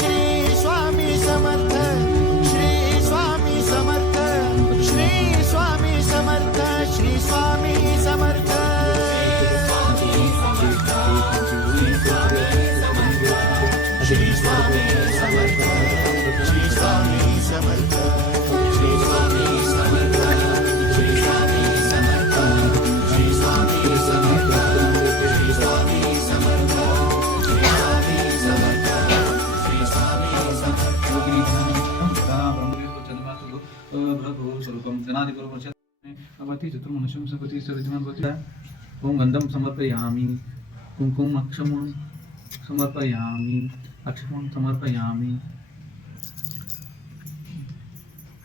श्री स्वामी समर्थ श्री स्वामी समर्थ श्री स्वामी समर्थ श्री स्वामी समर्थ श्री स्वामी समर्थ श्री स्वामी समर्थ श्री स्वामी समर्थ श्री स्वामी समर्थ श्री स्वामी समर्थ श्री स्वामी समर्थ श्री स्वामी समर्थ ओम गंधम समर्पयामि कुंकुम अक्षमं समर्पयामि अक्षमं समर्पयामि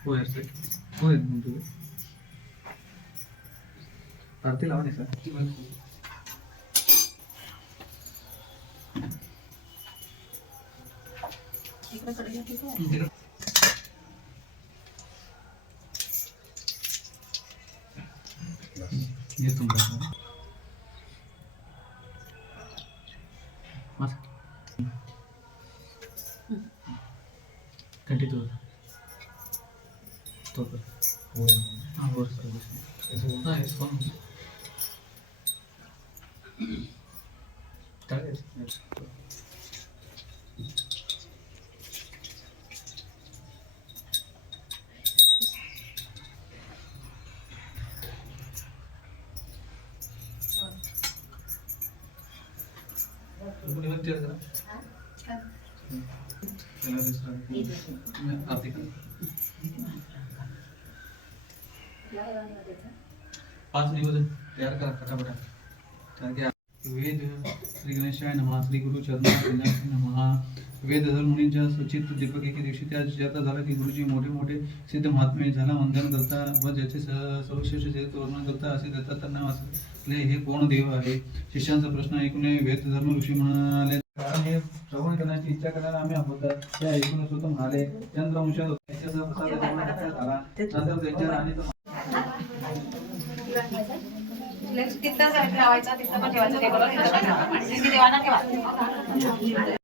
होय सर होय म्हणतो आरती लावा नाही सर ये तुमचा कंटिन्यू तो हाँ और सर हाँ इस फोन आरती कर 5 दिवस तैयार करा फटाफट कारण की वेद श्री गणेशाय नमः श्री गुरु चरणाय नमः वेद मुनींच्या स्वचित दीपकेच्या दिवशी त्या ज्याचा झाला की गुरुजी मोठे मोठे सिद्ध महात्मे झाला वंदन करता व ज्याचे सर्वश्रेष्ठ चरित्र वर्णन करता असे देतात त्यांना वाचले हे कोण देव आहे शिष्यांचा प्रश्न ऐकून वेद धर्म ऋषी म्हणाले कारण हे श्रवण करण्याची इच्छा करायला आम्ही आहोत त्या ऐकून स्वतः म्हणाले चंद्रवंशात त्याचा प्रसाद झाला नंतर त्यांच्या राणीचा तिथं जर लावायचा तिथं पण ठेवायचं टेबलवर तिथे देवाना ठेवा